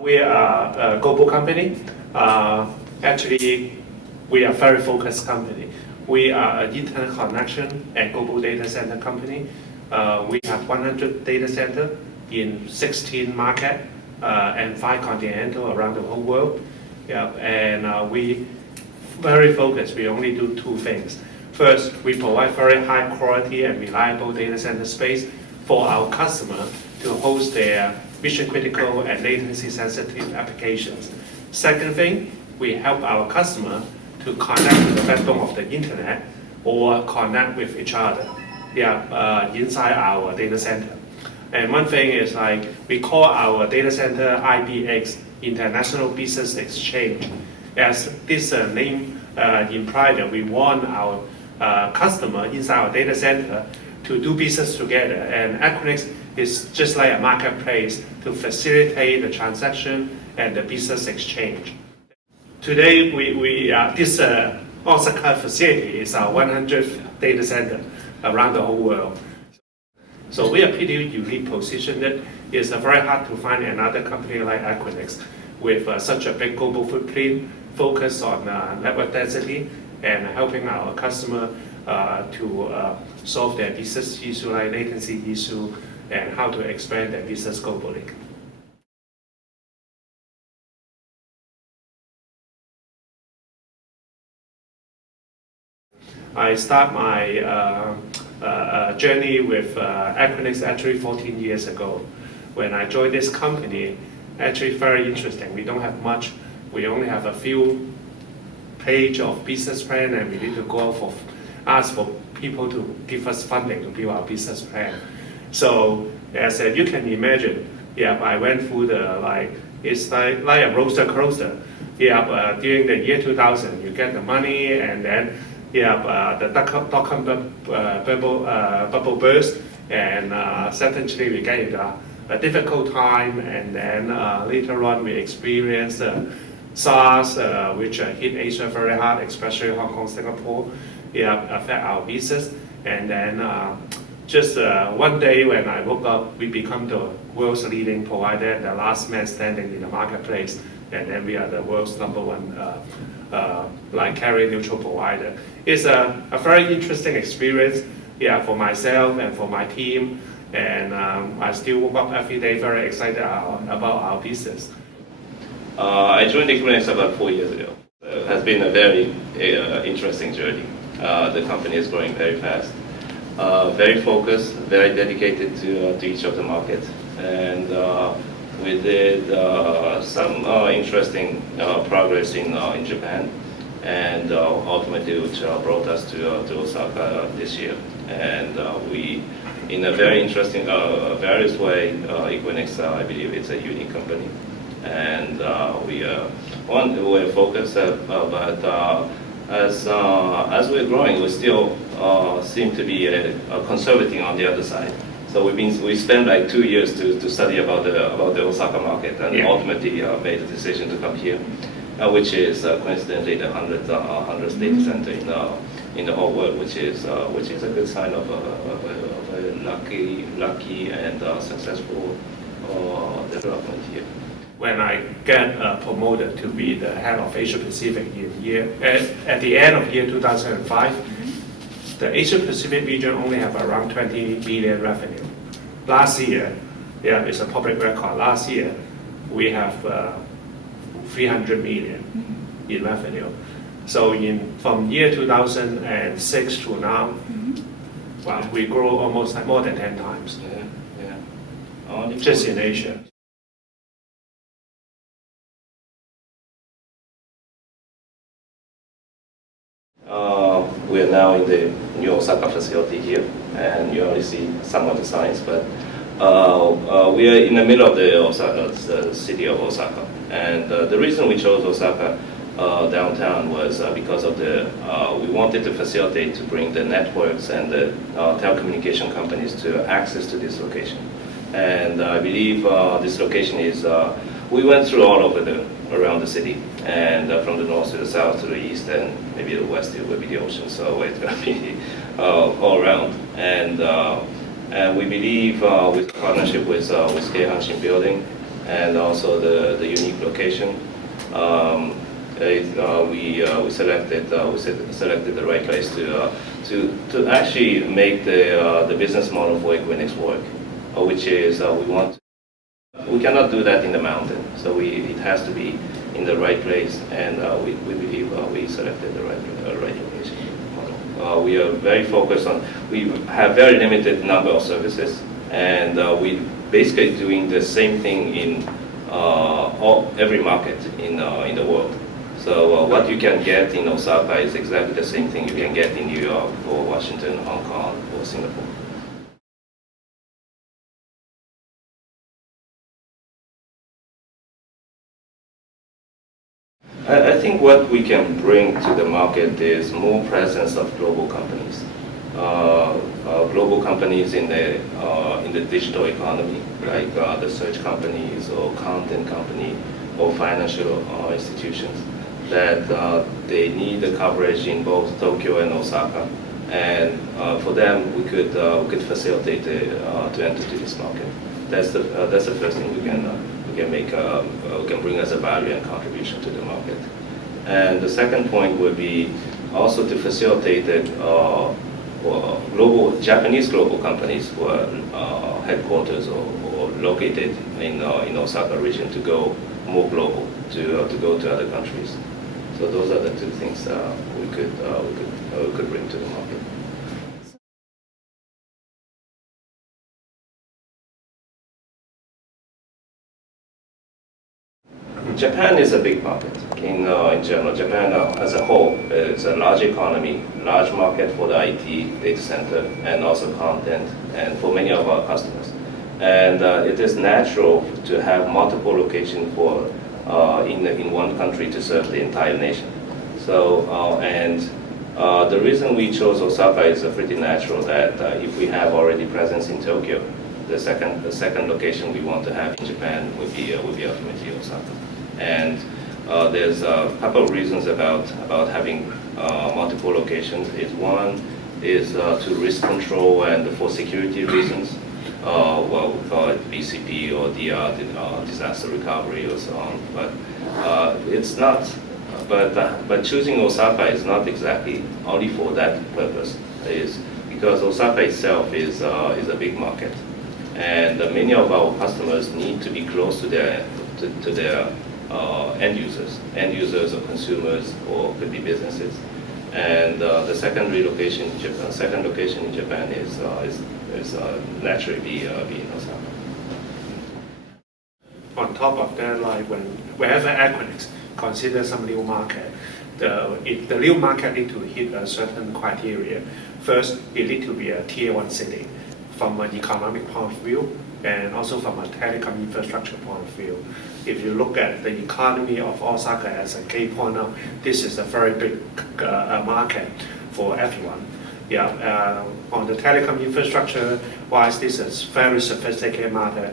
We are a global company. Actually, we are a very focused company. We are an internet connection and global data center company. We have 100 data centers in 16 markets and 5 continents around the whole world. Yeah, and we very focused. We only do 2 things. First, we provide very high quality and reliable data center space for our customer to host their mission critical and latency sensitive applications. Second thing, we help our customer to connect to the backbone of the internet or connect with each other inside our data center. And one thing is like we call our data center O-BIC, International Business Exchange. As this name implies that we want our customer inside our data center to do business together. And Equinix is just like a marketplace to facilitate the transaction and the business exchange. Today, this Osaka facility is our 100th data center around the whole world. So we are pretty unique positioned. It's very hard to find another company like Equinix with such a big global footprint, focus on network density and helping our customer to solve their business issue like latency issue and how to expand their business globally. I start my journey with Equinix actually 14 years ago. When I joined this company, actually very interesting. We don't have much. We only have a few pages of business plan, and we need to go ask for people to give us funding to build our business plan. So as you can imagine, I went through it's like a roller coaster. During the year 2000, you get the money, and then the dot-com bubble burst, and certainly we get into a difficult time, and then later on we experienced SARS, which hit Asia very hard, especially Hong Kong, Singapore. Affect our business, and then just one day when I woke up, we become the world's leading provider, the last man standing in the marketplace, and then we are the world's #1 carrier neutral provider. It's a very interesting experience, for myself and for my team, and I still woke up every day very excited about our business. I joined Equinix about 4 years ago. It has been a very interesting journey. The company is growing very fast, very focused, very dedicated to each of the markets, and we did some interesting progress in Japan, and ultimately which brought us to Osaka this year. And we, in a very interesting, various way, Equinix, I believe it's a unique company, and we're focused, but as we're growing, we still seem to be conservative on the other side. So we spent like 2 years to study about the Osaka market, and ultimately made the decision to come here, which is coincidentally the 100th data center in the whole world, which is a good sign of a lucky and successful development here. When I get promoted to be the head of Asia Pacific at the end of year 2005, the Asia Pacific region only have around 20 billion revenue. Last year, it's a public record. Last year, we have 300 million in revenue. So from year 2006 to now, we grow almost more than 10 times. Just in Asia. We are now in the new Osaka facility here, and you only see some of the signs, but we are in the middle of the city of Osaka. And the reason we chose Osaka downtown was because of we wanted to facilitate to bring the networks and the telecommunication companies to access to this location. And I believe this location is, we went through all over around the city, and from the north to the south to the east, and maybe the west it will be the ocean, so it's going to be all around. And we believe with partnership with Keihan Building and also the unique location. We selected the right place to actually make the business model for Equinix work, which is we cannot do that in the mountain, so it has to be in the right place, and we believe we selected the right location. We are very focused on, we have very limited number of services, and we basically doing the same thing in every market in the world. So what you can get in Osaka is exactly the same thing you can get in New York or Washington, Hong Kong, or Singapore. I think what we can bring to the market is more presence of global companies. Global companies in the digital economy, like the search companies or content company or financial institutions, that they need the coverage in both Tokyo and Osaka, and for them we could facilitate to enter to this market. That's the first thing we can make. We can bring as a value and contribution to the market. And the second point would be also to facilitate that Japanese global companies who are headquarters or located in Osaka region to go more global, to go to other countries. So those are the two things we could bring to the market. Japan is a big market in general. Japan as a whole is a large economy, large market for the IT, data center, and also content, and for many of our customers. And it is natural to have multiple locations for in one country to serve the entire nation. So the reason we chose Osaka is pretty natural. That if we have already presence in Tokyo, the second location we want to have in Japan would be ultimately Osaka. And there's a couple of reasons about having multiple locations. One is to risk control and for security reasons. Well, we call it BCP or DR, disaster recovery or so on. But it's not. But choosing Osaka is not exactly only for that purpose. Is because Osaka itself is a big market, and many of our customers need to be close to their end users or consumers, or could be businesses. And the second location in Japan is naturally be in Osaka. On top of that, like wherever Equinix consider some new market, if the new market need to hit a certain criteria. First, it need to be a tier 1 city from an economic point of view, and also from a telecom infrastructure point of view. If you look at the economy of Osaka as a key point out, this is a very big market for everyone. Yeah, on the telecom infrastructure wise, this is very sophisticated matter.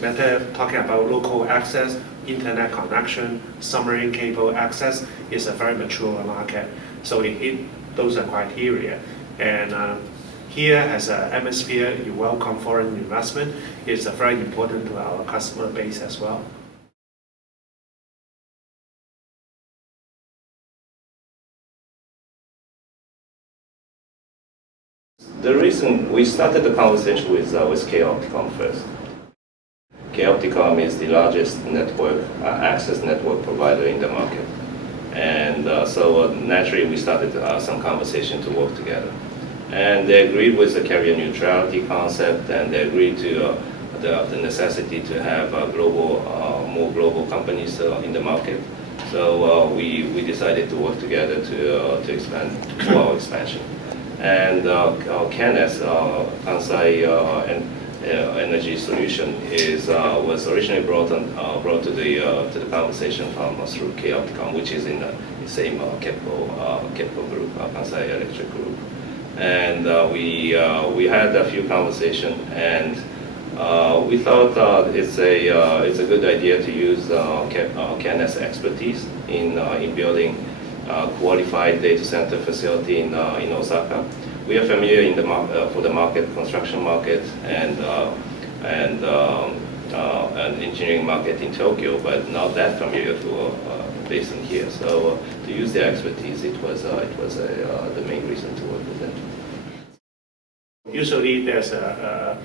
Matter talking about local access, internet connection, submarine cable access is a very mature market. So it hit those criteria. And here, as an MSP, you welcome foreign investment. It's very important to our customer base as well. The reason we started the conversation with K-Opticom first. K-Opticom is the largest network access network provider in the market, and so naturally we started some conversation to work together. And they agreed with the carrier neutrality concept, and they agreed to the necessity to have more global companies in the market. So we decided to work together to expand our expansion. And KNS, Kansai Energy Solution, was originally brought to the conversation through K-Opticom, which is in the same KEPCO group, Kansai Electric Group. And we had a few conversations, and we thought it's a good idea to use KNS expertise in building qualified data center facility in Osaka. We are familiar for the construction market, and an engineering market in Tokyo, but not that familiar to based in here. So to use their expertise, it was the main reason to work with them. Usually there's a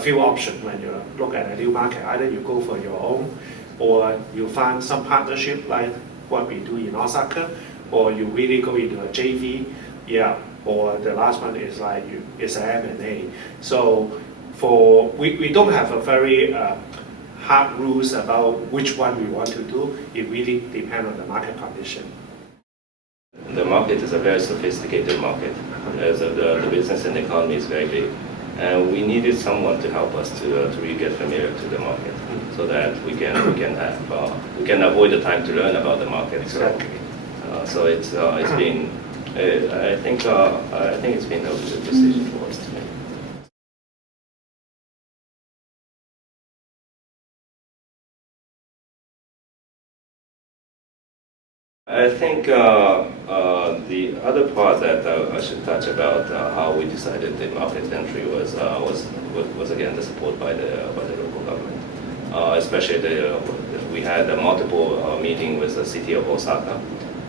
few options when you look at a new market. Either you go for your own, or you find some partnership like what we do in Osaka, or you really go into a JV, or the last one is like it's an M&A. So we don't have a very hard rules about which one we want to do. It really depends on the market condition. The market is a very sophisticated market, as the business and the economy is very big. And we needed someone to help us to really get familiar to the market, so that we can avoid the time to learn about the market. Exactly. So it's been I think it's been a good decision for us to make. I think the other part that I should touch about how we decided the market entry was again the support by the local government. Especially we had a multiple meeting with the city of Osaka,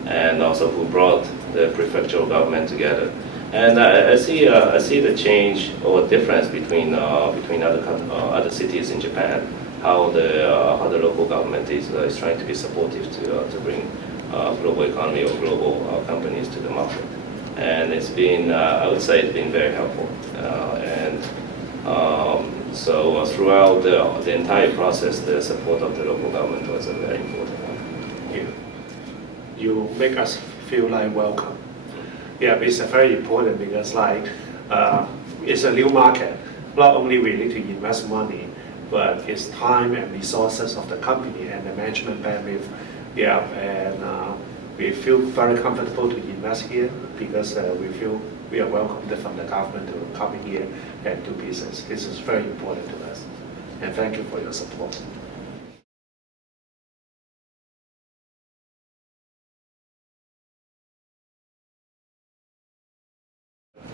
and also who brought the prefectural government together. And I see the change or difference between other cities in Japan. How the local government is trying to be supportive to bring global economy or global companies to the market, and it's been I would say it's been very helpful. So throughout the entire process, the support of the local government was a very important one. You make us feel like welcome. Yeah, it's very important because it's a new market. Not only we need to invest money, but it's time and resources of the company and the management bandwidth. Yeah, and we feel very comfortable to invest here because we feel we are welcomed from the government to come here and do business. This is very important to us, and thank you for your support.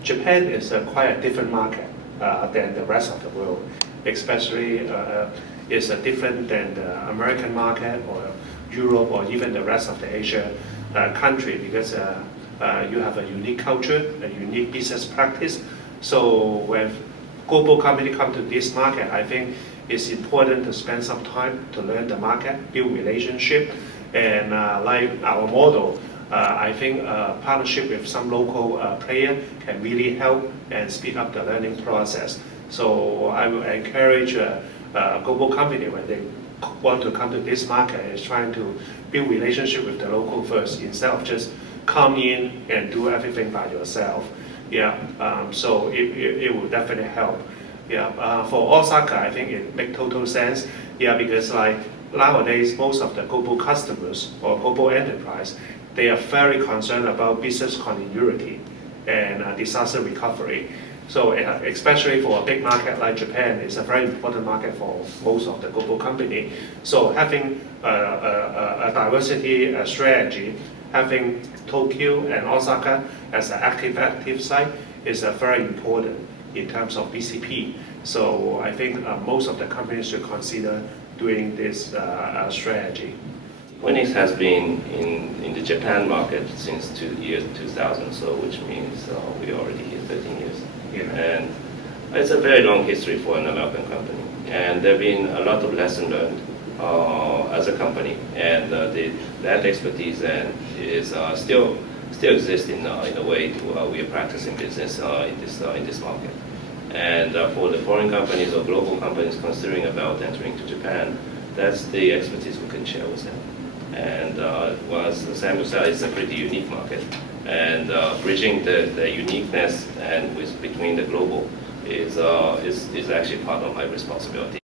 Japan is quite a different market than the rest of the world, especially it's different than the American market or Europe or even the rest of the Asia country, because you have a unique culture, a unique business practice. So when global company come to this market, I think it's important to spend some time to learn the market, build relationship, and like our model, I think partnership with some local player can really help and speed up the learning process. So I will encourage a global company when they want to come to this market is trying to build relationship with the local first instead of just come in and do everything by yourself. So it will definitely help. For Osaka, I think it makes total sense. Because like nowadays, most of the global customers or global enterprise, they are very concerned about business continuity and disaster recovery. So especially for a big market like Japan, it's a very important market for most of the global company. So having a diversity strategy, having Tokyo and Osaka as an active site is very important in terms of BCP. So I think most of the companies should consider doing this strategy. Equinix has been in the Japan market since 2000, so which means we're already here 13 years. And it's a very long history for an American company, and there have been a lot of lessons learned as a company, and that expertise is still exists in a way we are practicing business in this market. And for the foreign companies or global companies considering about entering to Japan, that's the expertise we can share with them. And as Samuel said, it's a pretty unique market, and bridging the uniqueness and between the global is actually part of my responsibility.